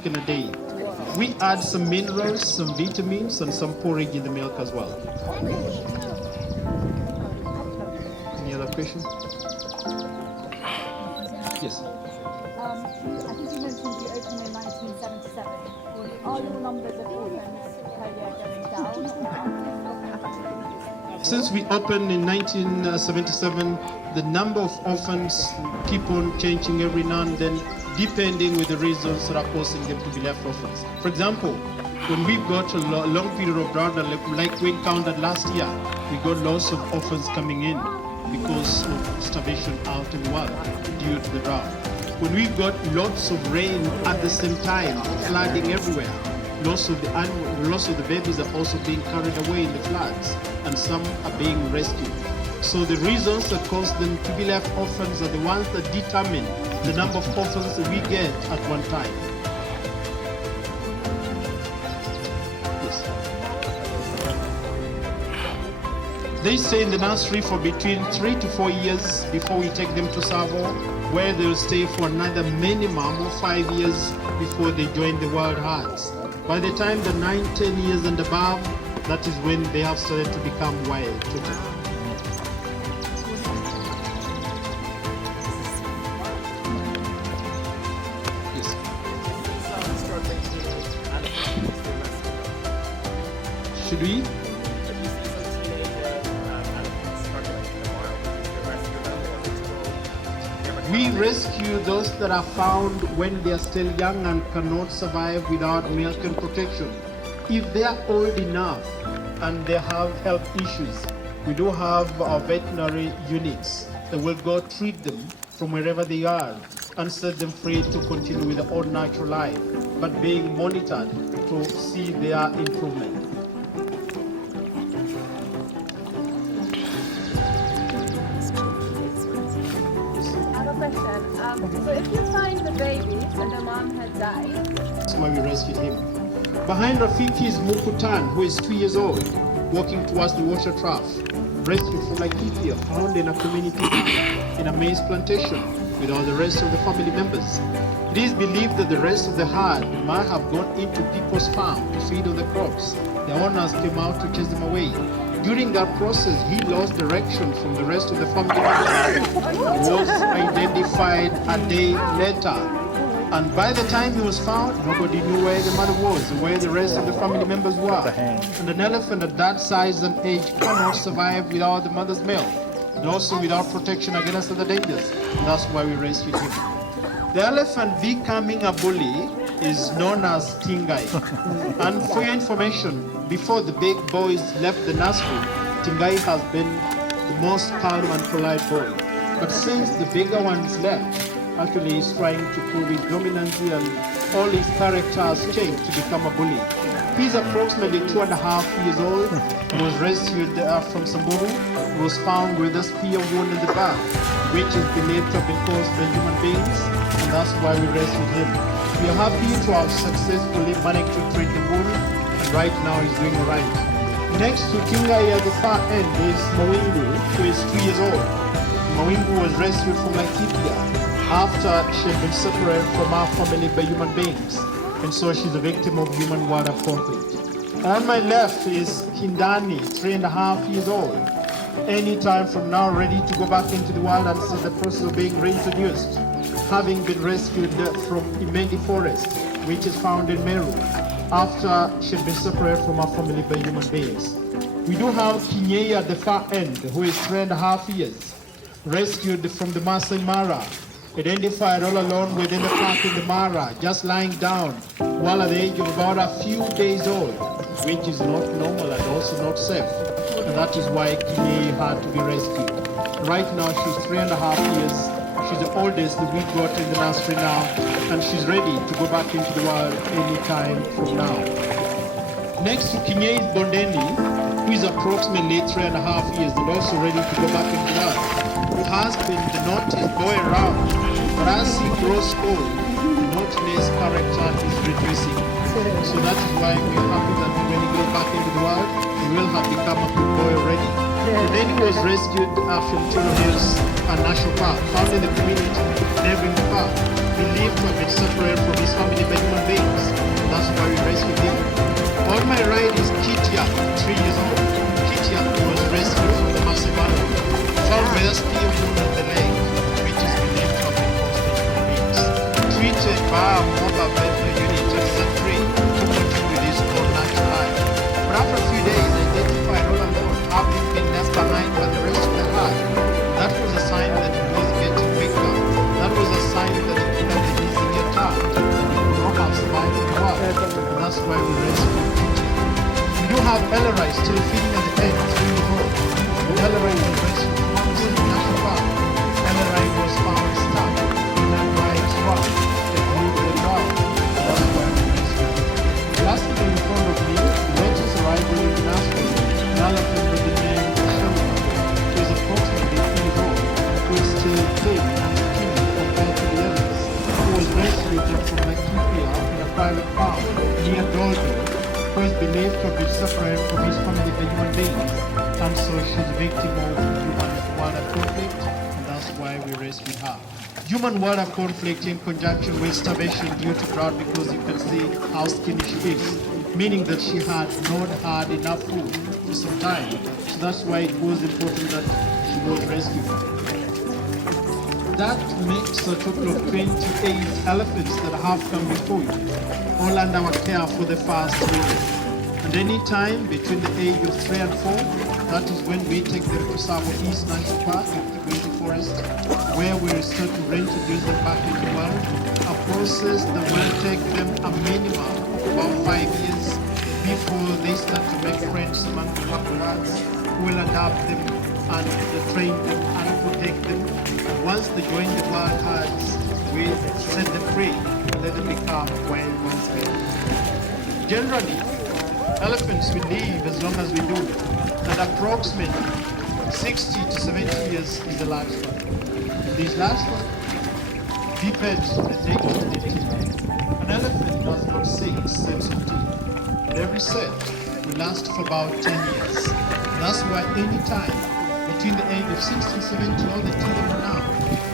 in a day. We add some minerals, some vitamins, and some porridge in the milk as well. Any other question? Yes. I think you mentioned you opened in 1977. Are your numbers of orphans polio going down? Since we opened in 1977, the number of orphans keep on changing every now and then, depending with the reasons that are causing them to be left orphans. For example, when we've got a long period of drought, like we encountered last year, we got lots of orphans coming in because of starvation out in the world due to the drought. When we've got lots of rain at the same time, flooding everywhere, lots of the babies are also being carried away in the floods, and some are being rescued. So the reasons that cause them to be left orphans are the ones that determine the number of orphans that we get at one time. Yes. They stay in the nursery for between 3 to 4 years before we take them to Savo, where they'll stay for another minimum of 5 years before they join the Wild Hearts. By the time they're 9, 10 years and above, that is when they have started to become wild totally. Yes. Should we? We rescue those that are found when they are still young and cannot survive without milk and protection. If they are old enough and they have health issues, we do have our veterinary units that will go treat them from wherever they are and set them free to continue with their own natural life, but being monitored to see their improvement. So if you find the babies and the mom had died, that's why we rescued him. Behind Rafiki is Mukutan, who is 2 years old, walking towards the water trough. Rescued from Laikipia, found in a community in a maize plantation with all the rest of the family members. It is believed that the rest of the herd might have gone into people's farm to feed on the crops. The owners came out to chase them away. During that process, he lost direction from the rest of the family members. Was identified a day later. And by the time he was found, nobody knew where the mother was, where the rest of the family members were. And an elephant at that size and age cannot survive without the mother's milk, and also without protection against other dangers. And that's why we rescued him. The elephant becoming a bully is known as Tingai. And for your information, before the big boys left the nursery, Tingai has been the most calm and polite boy. But since the bigger ones left, actually he's trying to prove his dominance and all his characters changed to become a bully. He's approximately 2.5 years old. He was rescued from Samburu. He was found with a spear wound in the back, which is believed to have been caused by human beings, and that's why we rescued him. We are happy to have successfully managed to treat the bull, and right now he's doing right. Next to Tingai at the far end is Mawingu, who is 2 years old. Mawingu was rescued from Laikipia after she had been separated from our family by human beings, and so she's a victim of human water conflict. On my left is Hindani, 3.5 years old. Any time from now, ready to go back into the wild and see the process of being reintroduced, having been rescued from Imendi Forest, which is found in Meru, after she had been separated from her family by human beings. We do have Kinyei at the far end, who is 3.5 years, rescued from the Masai Mara, identified all alone within the park in the Mara, just lying down, while at the age of about a few days old, which is not normal and also not safe. And that is why Kinyei had to be rescued. Right now she's 3.5 years. She's the oldest that we got in the nursery now, and she's ready to go back into the wild any time from now. Next to Kinyei is Bondeni, who is approximately 3.5 years and also ready to go back into the wild, who has been the naughtiest boy around, but as he grows old, the naughtiness character is reducing. So that is why we are happy that when he goes back into the wild, he will have become a good boy already. And then he was rescued from Turo Hills National Park, found in the community neighboring the park. believed to have been separated from his family by human beings. That's why we rescued him. On my right is Kitia, 3 years old. Kitia was rescued from the massive animal, found with a spear wound on the leg, which is believed to have been caused by human beings. Treated by a mobile veterinary unit and set free to continue this all-natural life. But after a few days, identified all alone, having been left behind by the rest of the herd. That was a sign that it was getting weaker. That was a sign that it could have been easily attacked. It could not have survived the war. And that's why we rescued Kitty. We do have Ellery still feeding at the end, 3 years old. Ellery was rescued from Mountain National Park. Ellery was found stuck in a dry rock that blew to the ground. That's why we rescued him. Lastly, in front of me, Rachel's arrival in Nashville. An elephant with the name Sheldrick, who is approximately 3 years old, who is still big and skinny compared to the others, who was rescued from Laikipia in a private farm near Doldo, who is believed to have been separated from his family by human beings, and so she's a victim of human-wildlife conflict, and that's why we rescued her. Human-wildlife conflict in conjunction with starvation due to drought, because you can see how skinny she is, meaning that she had not had enough food for some time. So that's why it was important that she was rescued. That makes a total of 28 elephants that have come before you, all under our care for the past year. And any time between the age of 3 and 4, that is when we take them to Savo East National Park in the Green Forest, where we start to reintroduce them back into the world, a process that will take them a minimum about 5 years before they start to make friends among the local herds, who will adapt them and train them and protect them. And once they join the wild herds, we set them free and let them become wild ones again. Generally, elephants will live as long as we do, and approximately 60 to 70 years is the lifespan. This last one depends on the date of the teeth. An elephant does not 6 sets of teeth, and every set will last for about 10 years. That's why any time between the age of 60 and 70, all the teeth run out,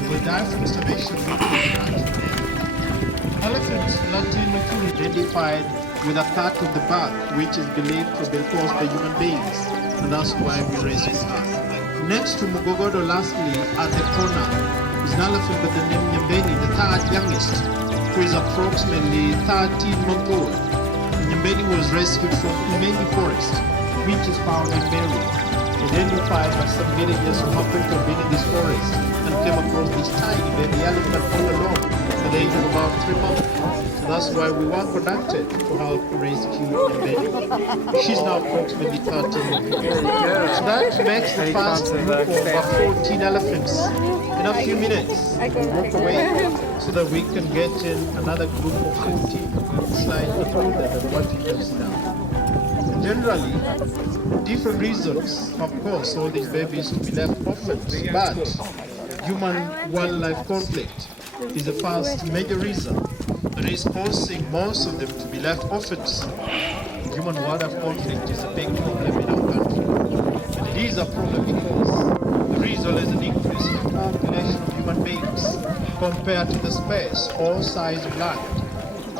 they will die from starvation due to the natural end. Elephants Latin identified with a part of the back which is believed to have been caused by human beings, and that's why we rescued her. Next to Mugogodo, lastly, at the corner, is an elephant with the name Nyambeni, the third youngest, who is approximately 13 months old. Nyambeni was rescued from Imeni Forest, which is found in Meru, identified by some villagers who happened to have been in this forest and came across this tiny baby elephant all alone at the age of about 3 months. So that's why we were conducted to help rescue Nyambeni. She's now approximately 13 months. So that makes the first group of about 14 elephants. In a few minutes, we'll walk away so that we can get in another group of 14 slightly older than what you can see now. Generally, different reasons, of course, all these babies to be left orphans, but human-wildlife conflict is the first major reason that is causing most of them to be left orphans. Human-wildlife conflict is a big problem in our country. And it is a problem because there is always an increase in the population of human beings compared to the space or size of land.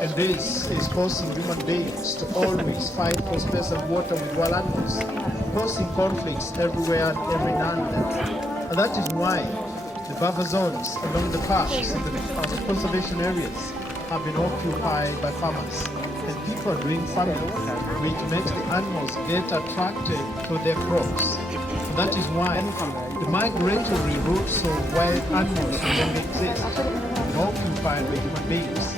And this is causing human beings to always fight for space and water with wild animals, causing conflicts everywhere and every now and then. And that is why the buffer zones along the parks and the conservation areas have been occupied by farmers. And people are doing farming, which makes the animals get attracted to their crops. And that is why the migratory routes of wild animals no longer exist and occupied by human beings.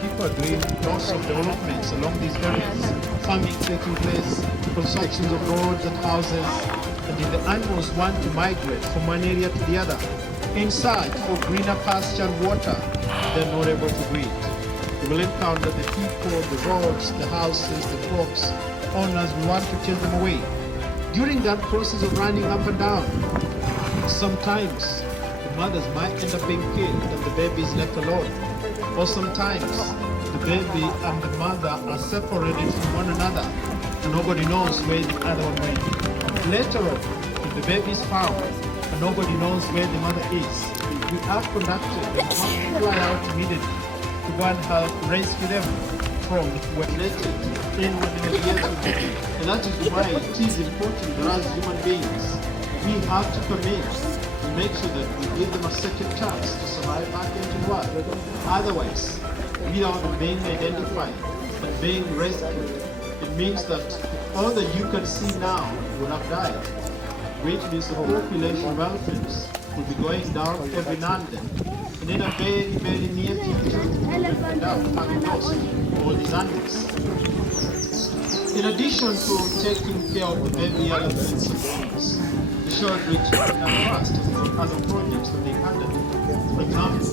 People are doing lots of developments along these areas, farming taking place, constructions of roads and houses, and if the animals want to migrate from one area to the other, in search for greener pasture and water, they're not able to do it. You will encounter the people, the roads, the houses, the crops, owners will want to chase them away. During that process of running up and down, sometimes the mothers might end up being killed and the baby is left alone. Or sometimes the baby and the mother are separated from one another and nobody knows where the other one went. Later on, if the baby is found and nobody knows where the mother is, we have conducted is not to fly out immediately to go and help rescue them from where related in within a year. And that is why it is important that as human beings, we have to commit to make sure that we give them a second chance to survive back into the world. Otherwise, without being identified and being rescued, it means that all that you can see now will have died, which means the population of elephants will be going down every now and then. And in a very, very near future, we will end up having lost all these animals. In addition to taking care of the baby elephants and boys, the Sheldrick Trust has other projects that they handle. For example,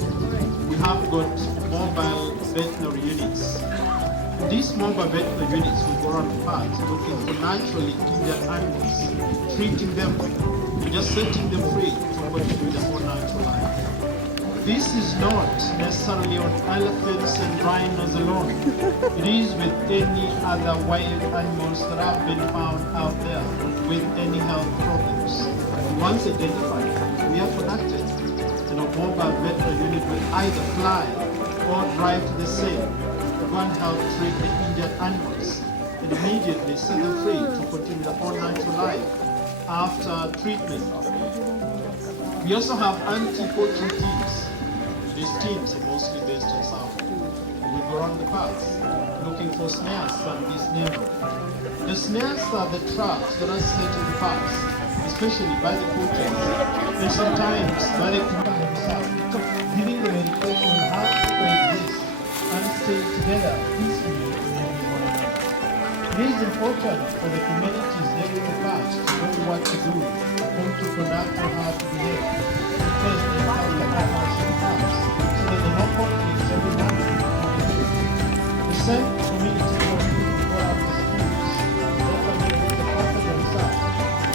we have got mobile veterinary units. These mobile veterinary units will go around the parks looking for naturally injured animals, treating them, and just setting them free from what to do their own natural life. This is not necessarily on elephants and rhinos alone. It is with any other wild animals that have been found out there with any health problems. Once identified, we are connected, and a mobile veterinary unit will either fly or drive to the scene to go and help treat the injured animals and immediately set them free to continue their own natural life after treatment. We also have anti-poaching teams. These teams are mostly based on sound. We go around the parks looking for snares and misname them. The snares are the traps that are set in the parks, especially by the poachers, and sometimes by the community themselves, giving them education on how to coexist and stay together peacefully in every one another. It is important for the communities living in the parks to know what to do, whom to conduct, or how to behave, because they have the animals in the parks, so that there are no conflicts every now and then. The same community work will go out to schools, that are made with the park themselves,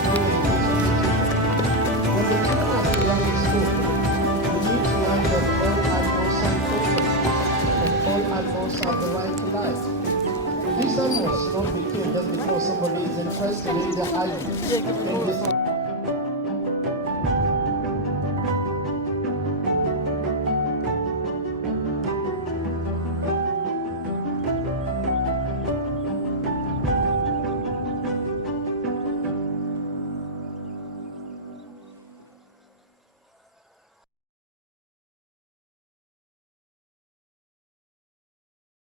through education. When the children are young in school, we need to learn that all animals are important, and all animals have the right to life. These animals should not be killed just because somebody is interested in their animals.